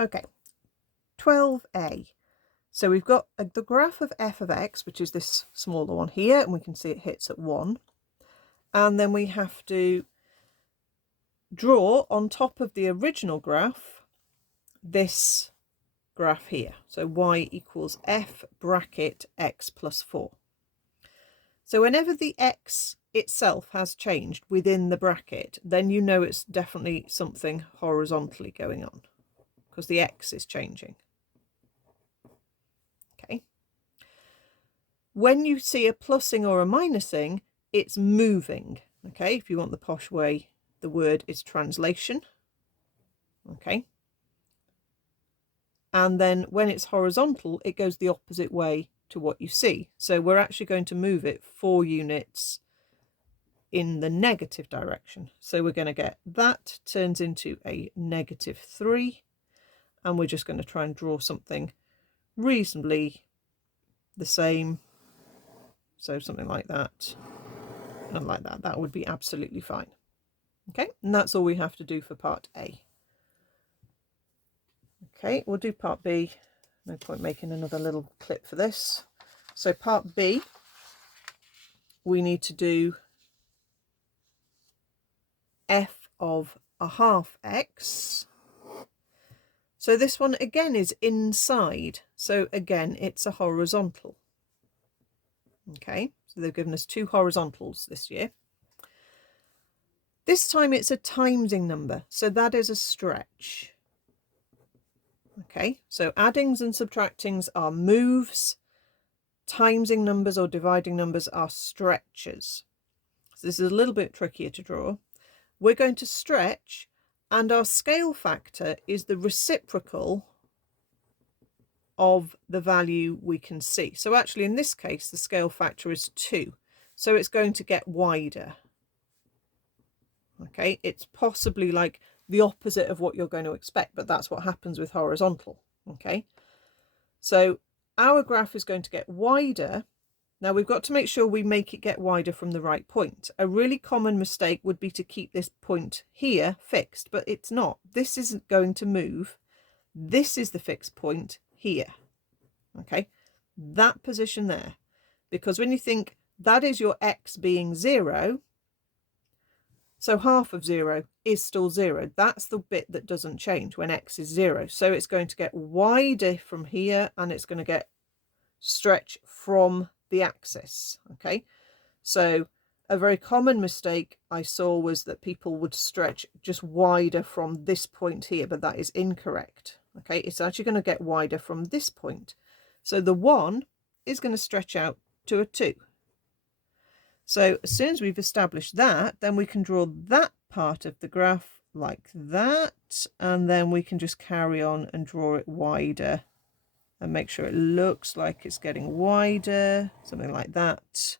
Okay, 12a. So we've got the graph of f of x, which is this smaller one here, and we can see it hits at 1. And then we have to draw on top of the original graph this graph here. So y equals f bracket x plus 4. So whenever the x itself has changed within the bracket, then you know it's definitely something horizontally going on because the x is changing. Okay. When you see a plussing or a minusing, it's moving. Okay. If you want the posh way, the word is translation. Okay. And then when it's horizontal, it goes the opposite way to what you see. So we're actually going to move it 4 units in the negative direction. So we're going to get that turns into a -3, and we're just going to try and draw something reasonably the same. So something like that and like that. That would be absolutely fine. Okay, and that's all we have to do for part A. Okay, we'll do part B. No point making another little clip for this. So part B, we need to do f of a half x. So this one again is inside. So again, it's a horizontal. Okay, so they've given us 2 horizontals this year. This time it's a timesing number, so that is a stretch. Okay, so addings and subtractings are moves. Timesing numbers or dividing numbers are stretches. So this is a little bit trickier to draw. We're going to stretch, and our scale factor is the reciprocal of the value we can see. So actually in this case, the scale factor is 2. So it's going to get wider. Okay, it's possibly like the opposite of what you're going to expect, but that's what happens with horizontal. Okay, so our graph is going to get wider. Now we've got to make sure we make it get wider from the right point. A really common mistake would be to keep this point here fixed, but it's not. This isn't going to move. This is the fixed point here. Okay, that position there. Because when you think that is your x being 0, so half of 0 is still 0. That's the bit that doesn't change when x is 0. So it's going to get wider from here, and it's going to get stretch from the axis. Okay, so a very common mistake I saw was that people would stretch just wider from this point here, but that is incorrect. Okay, it's actually going to get wider from this point. So the 1 is going to stretch out to a 2. So as soon as we've established that, then we can draw that part of the graph like that, and then we can just carry on and draw it wider and make sure it looks like it's getting wider, something like that.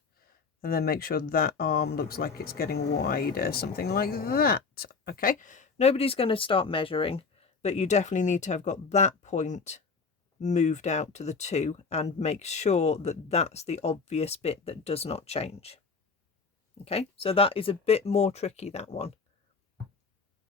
And then make sure that arm looks like it's getting wider, something like that. Okay, nobody's going to start measuring, but you definitely need to have got that point moved out to the 2 and make sure that that's the obvious bit that does not change. Okay, so that is a bit more tricky, that one.